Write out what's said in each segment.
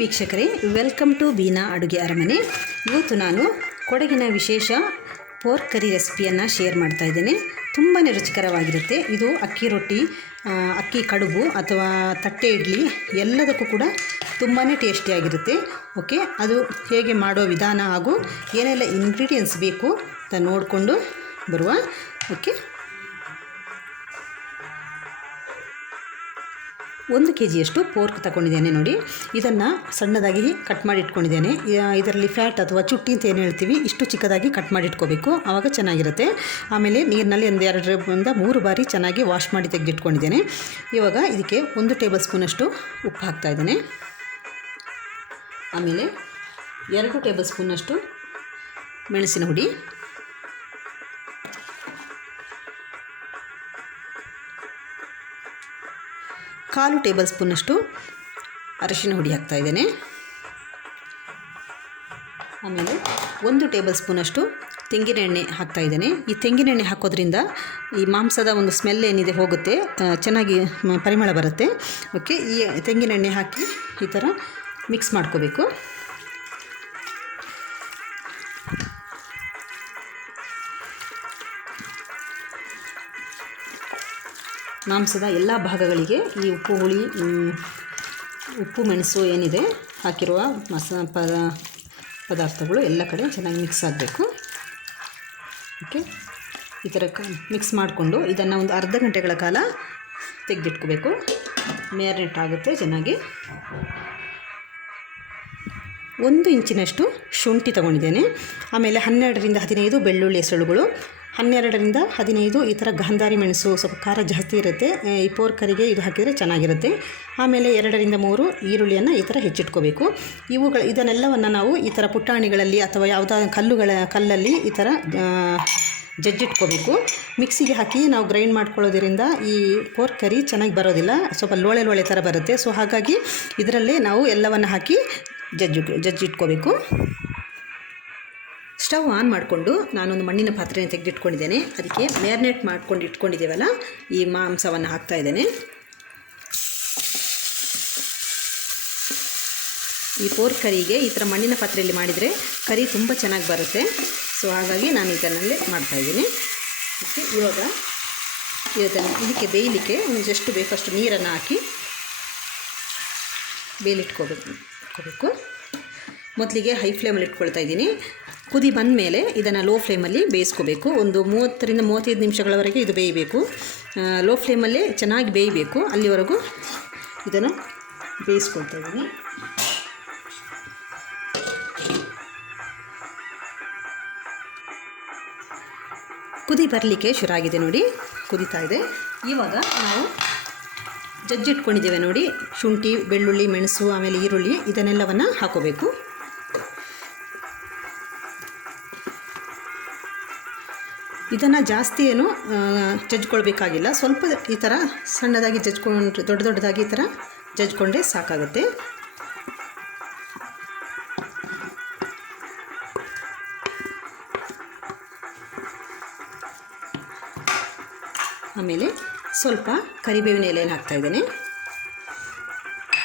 ವೀಕ್ಷಕರೇ welcome to Beena ಅಡುಗೆ ಅರಮನೆ. ಇವತ್ತು ನಾನು ಕೊಡಗಿನ ವಿಶೇಷ ಪೋರ್ಕ್ ಕರಿ ರೆಸಿಪಿಯನ್ನು ಶೇರ್ ಮಾಡ್ತಾ ಇದ್ದೇನೆ. ತುಂಬಾ ರುಚಿಕರವಾಗಿರುತ್ತೆ. ಇದು ಅಕ್ಕಿ ರೊಟ್ಟಿ ಅಕ್ಕಿ ಕಡುಬು ಅಥವಾ ತಟ್ಟೆ ಇಡ್ಲಿ ಎಲ್ಲದಕ್ಕೂ ಕೂಡ ತುಂಬಾ ಟೇಸ್ಟಿಯಾಗಿರುತ್ತೆ ಓಕೆ ಅದು ಹೇಗೆ ಮಾಡೋ ವಿಧಾನ ಹಾಗೂ ಏನೆಲ್ಲ ಇಂಗ್ರೀಡಿಯೆಂಟ್ಸ್ ಬೇಕು ಅಂತ ನೋಡಿಕೊಂಡು ಬರುವ. ಓಕೆ ಒಂದು ಕೆ ಜಿಯಷ್ಟು ಪೋರ್ಕ್ ತಗೊಂಡಿದ್ದೇನೆ ನೋಡಿ. ಇದನ್ನು ಸಣ್ಣದಾಗಿ ಕಟ್ ಮಾಡಿ ಇಟ್ಕೊಂಡಿದ್ದೇನೆ ಇದರಲ್ಲಿ ಫ್ಯಾಟ್ ಅಥವಾ ಚುಟ್ಟಿ ಅಂತ ಏನು ಹೇಳ್ತೀವಿ, ಇಷ್ಟು ಚಿಕ್ಕದಾಗಿ ಕಟ್ ಮಾಡಿ ಇಟ್ಕೋಬೇಕು ಆವಾಗ ಚೆನ್ನಾಗಿರುತ್ತೆ. ಆಮೇಲೆ ನೀರಿನಲ್ಲಿ ಒಂದು ಎರಡರಿಂದ ಮೂರು ಬಾರಿ ಚೆನ್ನಾಗಿ ವಾಶ್ ಮಾಡಿ ತೆಗೆದಿಟ್ಕೊಂಡಿದ್ದೇನೆ. ಇವಾಗ ಇದಕ್ಕೆ ಒಂದು ಟೇಬಲ್ ಸ್ಪೂನಷ್ಟು ಉಪ್ಪು ಹಾಕ್ತಾ ಇದ್ದೇನೆ. ಆಮೇಲೆ ಎರಡು ಟೇಬಲ್ ಸ್ಪೂನಷ್ಟು ಮೆಣಸಿನ ಹುಡಿ. ಕಾಲು ಟೇಬಲ್ ಸ್ಪೂನಷ್ಟು ಅರಿಶಿನ ಹುಡಿ ಹಾಕ್ತಾ ಇದ್ದೇನೆ. ಆಮೇಲೆ ಒಂದು ಟೇಬಲ್ ಸ್ಪೂನಷ್ಟು ತೆಂಗಿನ ಎಣ್ಣೆ ಹಾಕ್ತಾ ಇದ್ದೇನೆ. ಈ ತೆಂಗಿನ ಎಣ್ಣೆ ಹಾಕೋದ್ರಿಂದ ಈ ಮಾಂಸದ ಒಂದು ಸ್ಮೆಲ್ ಏನಿದೆ ಹೋಗುತ್ತೆ ಚೆನ್ನಾಗಿ ಪರಿಮಳ ಬರುತ್ತೆ. ಓಕೆ ಈ ತೆಂಗಿನ ಎಣ್ಣೆ ಹಾಕಿ ಈ ಥರ ಮಿಕ್ಸ್ ಮಾಡ್ಕೋಬೇಕು. ಮಾಂಸದ ಎಲ್ಲ ಭಾಗಗಳಿಗೆ ಈ ಉಪ್ಪು, ಹುಳಿ ಉಪ್ಪು, ಮೆಣಸು ಏನಿದೆ ಹಾಕಿರುವ ಮಸ ಪದ ಪದಾರ್ಥಗಳು ಎಲ್ಲ ಕಡೆ ಚೆನ್ನಾಗಿ ಮಿಕ್ಸ್ ಆಗಬೇಕು. ಓಕೆ ಈ ಥರ ಕ ಮಿಕ್ಸ್ ಮಾಡಿಕೊಂಡು ಇದನ್ನು ಒಂದು ಅರ್ಧ ಗಂಟೆಗಳ ಕಾಲ ತೆಗೆದಿಟ್ಕೋಬೇಕು. ಮ್ಯಾರಿನೇಟ್ ಆಗುತ್ತೆ ಚೆನ್ನಾಗಿ. ಒಂದು ಇಂಚಿನಷ್ಟು ಶುಂಠಿ ತಗೊಂಡಿದ್ದೇನೆ. ಆಮೇಲೆ ಹನ್ನೆರಡರಿಂದ ಹದಿನೈದು ಬೆಳ್ಳುಳ್ಳಿ ಎಸಳುಗಳು ಹನ್ನೆರಡರಿಂದ ಹದಿನೈದು ಈ ಥರ ಗಾಂಧಾರಿ ಮೆಣಸು ಸ್ವಲ್ಪ ಖಾರ ಜಾಸ್ತಿ ಇರುತ್ತೆ. ಈ ಪೋರ್ಕರಿಗೆ ಇದು ಹಾಕಿದರೆ ಚೆನ್ನಾಗಿರುತ್ತೆ. ಆಮೇಲೆ ಎರಡರಿಂದ ಮೂರು ಈರುಳ್ಳಿಯನ್ನು ಈ ಥರ ಹೆಚ್ಚಿಟ್ಕೋಬೇಕು. ಇವುಗಳ ಇದನ್ನೆಲ್ಲವನ್ನು ನಾವು ಈ ಥರ ಪುಟಾಣಿಗಳಲ್ಲಿ ಅಥವಾ ಯಾವುದಾದ್ರು ಕಲ್ಲುಗಳ ಕಲ್ಲಲ್ಲಿ ಈ ಥರ ಜಜ್ಜಿಟ್ಕೋಬೇಕು. ಮಿಕ್ಸಿಗೆ ಹಾಕಿ ನಾವು ಗ್ರೈಂಡ್ ಮಾಡ್ಕೊಳ್ಳೋದ್ರಿಂದ ಈ ಪೋರ್ಕ್ ಕರಿ ಚೆನ್ನಾಗಿ ಬರೋದಿಲ್ಲ. ಸ್ವಲ್ಪ ಲೋಳೆ ಲೋಳೆ ಥರ ಬರುತ್ತೆ. ಸೊ ಹಾಗಾಗಿ ಇದರಲ್ಲೇ ನಾವು ಎಲ್ಲವನ್ನು ಹಾಕಿ ಜಜ್ಜು, ಜಜ್ಜಿಟ್ಕೋಬೇಕು. ಸ್ಟವ್ ಆನ್ ಮಾಡಿಕೊಂಡು ನಾನೊಂದು ಮಣ್ಣಿನ ಪಾತ್ರೆಯನ್ನು ತೆಗೆದಿಟ್ಕೊಂಡಿದ್ದೇನೆ. ಅದಕ್ಕೆ ಮ್ಯಾರಿನೇಟ್ ಮಾಡ್ಕೊಂಡು ಇಟ್ಕೊಂಡಿದ್ದೀವಲ್ಲ, ಈ ಮಾಂಸವನ್ನು ಹಾಕ್ತಾ ಇದ್ದೇನೆ. ಈ ಪೋರ್ಕ್ ಕರಿಗೆ ಈ ಥರ ಮಣ್ಣಿನ ಪಾತ್ರೆಯಲ್ಲಿ ಮಾಡಿದರೆ ಕರಿ ತುಂಬ ಚೆನ್ನಾಗಿ ಬರುತ್ತೆ. ಸೊ, ಹಾಗಾಗಿ ನಾನು ಇದನ್ನಲ್ಲೇ ಮಾಡ್ತಾಯಿದ್ದೀನಿ ಮತ್ತು ಇವಾಗ ಇದನ್ನು ಇದಕ್ಕೆ ಬೇಯಲಿಕ್ಕೆ ಜಸ್ಟ್ ಬೇಕಷ್ಟು ನೀರನ್ನು ಹಾಕಿ ಬೇಲಿಟ್ಕೋಬೇಕು ಇಟ್ಕೋಬೇಕು ಮೊದಲಿಗೆ ಹೈ ಫ್ಲೇಮಲ್ಲಿ ಇಟ್ಕೊಳ್ತಾ ಇದ್ದೀನಿ. ಕುದಿ ಬಂದ ಮೇಲೆ ಇದನ್ನು ಲೋ ಫ್ಲೇಮಲ್ಲಿ ಬೇಯಿಸ್ಕೋಬೇಕು. ಒಂದು ಮೂವತ್ತರಿಂದ ಮೂವತ್ತೈದು ನಿಮಿಷಗಳವರೆಗೆ ಇದು ಬೇಯಬೇಕು. ಲೋ ಫ್ಲೇಮಲ್ಲಿ ಚೆನ್ನಾಗಿ ಬೇಯಬೇಕು. ಅಲ್ಲಿವರೆಗೂ ಇದನ್ನು ಬೇಯಿಸ್ಕೊಳ್ತಾ ಇದ್ದೀನಿ. ಕುದಿ ಬರಲಿಕ್ಕೆ ಶುರುವಾಗಿದೆ ನೋಡಿ. ಕುದಿತಾ ಇದೆ. ಇವಾಗ ನಾವು ಜಜ್ಜಿಟ್ಕೊಂಡಿದ್ದೇವೆ ನೋಡಿ. ಶುಂಠಿ, ಬೆಳ್ಳುಳ್ಳಿ, ಮೆಣಸು, ಆಮೇಲೆ ಈರುಳ್ಳಿ ಇದನ್ನೆಲ್ಲವನ್ನು ಹಾಕೋಬೇಕು. ಇದನ್ನು ಜಾಸ್ತಿ ಏನು ಜಜ್ಕೊಳ್ಬೇಕಾಗಿಲ್ಲ. ಸ್ವಲ್ಪ ಈ ಥರ ಸಣ್ಣದಾಗಿ ಜಜ್ಕೊಂಡು ದೊಡ್ಡ ದೊಡ್ಡದಾಗಿ ಈ ಥರ ಜಜ್ಕೊಂಡೆ ಸಾಕಾಗುತ್ತೆ. ಆಮೇಲೆ ಸ್ವಲ್ಪ ಕರಿಬೇವಿನ ಎಲೆಯನ್ನು ಹಾಕ್ತಾ ಇದ್ದೇನೆ.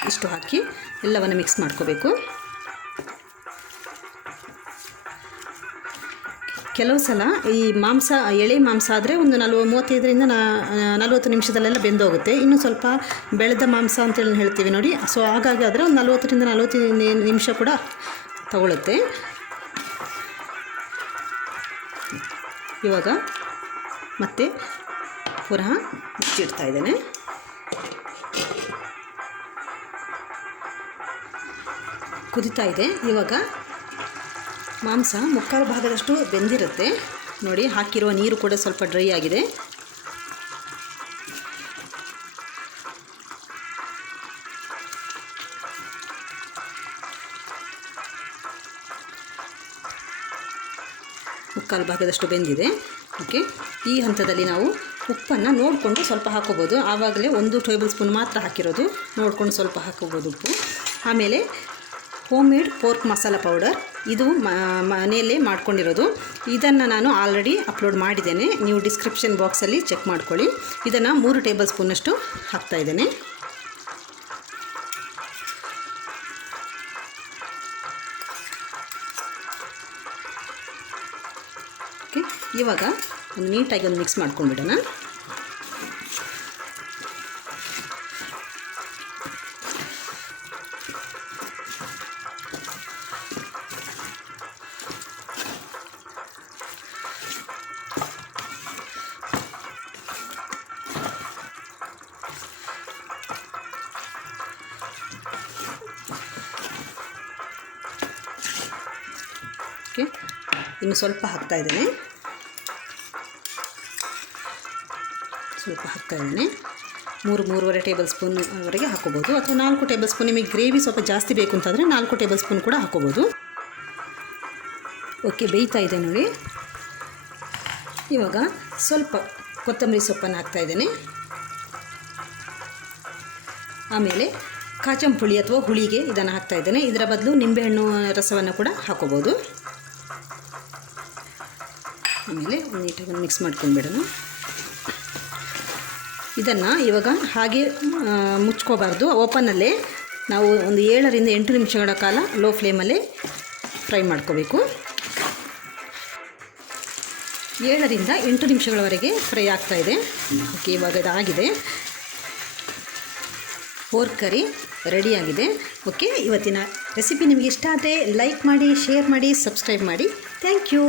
ಇಷ್ಟು ಹಾಕಿ ಎಲ್ಲವನ್ನು ಮಿಕ್ಸ್ ಮಾಡ್ಕೋಬೇಕು. ಕೆಲವು ಸಲ ಈ ಮಾಂಸ, ಎಳೆ ಮಾಂಸ ಆದರೆ ಒಂದು ನಲ್ವ, ಮೂವತ್ತೈದರಿಂದ ನಲವತ್ತು ನಿಮಿಷದಲ್ಲೆಲ್ಲ ಬೆಂದೋಗುತ್ತೆ. ಇನ್ನು ಸ್ವಲ್ಪ ಬೆಳೆದ ಮಾಂಸ ಅಂತೇಳಿ ಹೇಳ್ತೀವಿ ನೋಡಿ. ಸೊ ಹಾಗಾಗಿ ಆದರೆ ಒಂದು ನಲವತ್ತರಿಂದ ನಲವತ್ತು ನಿಮಿಷ ಕೂಡ ತಗೊಳುತ್ತೆ. ಇವಾಗ ಮತ್ತೆ ಪುನಃ ಮುಚ್ಚಿಡ್ತಾ ಇದ್ದೇನೆ. ಕುದಿತಾ ಇದೆ. ಇವಾಗ ಮಾಂಸ ಮುಕ್ಕಾಲು ಭಾಗದಷ್ಟು ಬೆಂದಿರುತ್ತೆ. ನೋಡಿ, ಹಾಕಿರುವ ನೀರು ಕೂಡ ಸ್ವಲ್ಪ ಡ್ರೈ ಆಗಿದೆ. ಮುಕ್ಕಾಲು ಭಾಗದಷ್ಟು ಬೆಂದಿದೆ. ಓಕೆ, ಈ ಹಂತದಲ್ಲಿ ನಾವು ಉಪ್ಪನ್ನು ನೋಡಿಕೊಂಡು ಸ್ವಲ್ಪ ಹಾಕೋಬೋದು. ಆವಾಗಲೇ ಒಂದು ಟೇಬಲ್ ಸ್ಪೂನ್ ಮಾತ್ರ ಹಾಕಿರೋದು. ನೋಡಿಕೊಂಡು ಸ್ವಲ್ಪ ಹಾಕೋಬೋದು ಉಪ್ಪು. ಆಮೇಲೆ home made pork masala powder. ಇದು ಮನೆಯಲ್ಲೇ ಮಾಡ್ಕೊಂಡಿರೋದು. ಇದನ್ನು ನಾನು ಆಲ್ರೆಡಿ ಅಪ್ಲೋಡ್ ಮಾಡಿದ್ದೇನೆ. ನೀವು ಡಿಸ್ಕ್ರಿಪ್ಷನ್ ಬಾಕ್ಸಲ್ಲಿ ಚೆಕ್ ಮಾಡ್ಕೊಳ್ಳಿ. ಇದನ್ನು ಮೂರು ಟೇಬಲ್ ಸ್ಪೂನಷ್ಟು ಹಾಕ್ತಾಯಿದ್ದೇನೆ ಓಕೆ ಇವಾಗ ಒಂದು ನೀಟಾಗಿ ಒಂದು ಮಿಕ್ಸ್ ಮಾಡ್ಕೊಂಡ್ಬಿಡೋಣ. ಇನ್ನು ಸ್ವಲ್ಪ ಹಾಕ್ತಾ ಇದ್ದೇನೆ. ಸ್ವಲ್ಪ ಹಾಕ್ತಾ ಇದ್ದೇನೆ. ಮೂರು, ಮೂರುವರೆ ಟೇಬಲ್ ಸ್ಪೂನ್ ವರೆಗೆ ಹಾಕೋಬೋದು. ಅಥವಾ ನಾಲ್ಕು ಟೇಬಲ್ ಸ್ಪೂನ್ ನಿಮಗೆ ಗ್ರೇವಿ ಸ್ವಲ್ಪ ಜಾಸ್ತಿ ಬೇಕು ಅಂತಂದರೆ ನಾಲ್ಕು ಟೇಬಲ್ ಸ್ಪೂನ್ ಕೂಡ ಹಾಕೋಬೋದು. ಓಕೆ, ಬೇಯ್ತಾ ಇದೆ ನೋಡಿ. ಇವಾಗ ಸ್ವಲ್ಪ ಕೊತ್ತಂಬರಿ ಸೊಪ್ಪನ್ನು ಹಾಕ್ತಾ ಇದ್ದೇನೆ. ಆಮೇಲೆ ಕಾಚಂಪುಳಿ ಅಥವಾ ಹುಳಿಗೆ ಇದನ್ನು ಹಾಕ್ತಾ ಇದ್ದೇನೆ. ಇದರ ಬದಲು ನಿಂಬೆಹಣ್ಣು ರಸವನ್ನು ಕೂಡ ಹಾಕೋಬೋದು. ಆಮೇಲೆ ನೀಟಾಗಿ ಮಿಕ್ಸ್ ಮಾಡ್ಕೊಂಡ್ಬಿಡೋಣ ಇದನ್ನು ಇವಾಗ ಹಾಗೆ ಮುಚ್ಕೋಬಾರ್ದು. ಓಪನಲ್ಲೇ ನಾವು ಒಂದು ಏಳರಿಂದ ಎಂಟು ನಿಮಿಷಗಳ ಕಾಲ ಲೋ ಫ್ಲೇಮಲ್ಲೇ ಫ್ರೈ ಮಾಡ್ಕೋಬೇಕು. ಏಳರಿಂದ ಎಂಟು ನಿಮಿಷಗಳವರೆಗೆ ಫ್ರೈ ಆಗ್ತಾ ಇದೆ. ಓಕೆ ಇವಾಗ ಇದಾಗಿದೆ. ಪೋರ್ಕ್ ಕರಿ ರೆಡಿಯಾಗಿದೆ ಓಕೆ ಇವತ್ತಿನ ರೆಸಿಪಿ ನಿಮಗೆ ಇಷ್ಟ ಆದರೆ ಲೈಕ್ ಮಾಡಿ ಶೇರ್ ಮಾಡಿ ಸಬ್ಸ್ಕ್ರೈಬ್ ಮಾಡಿ. Thank you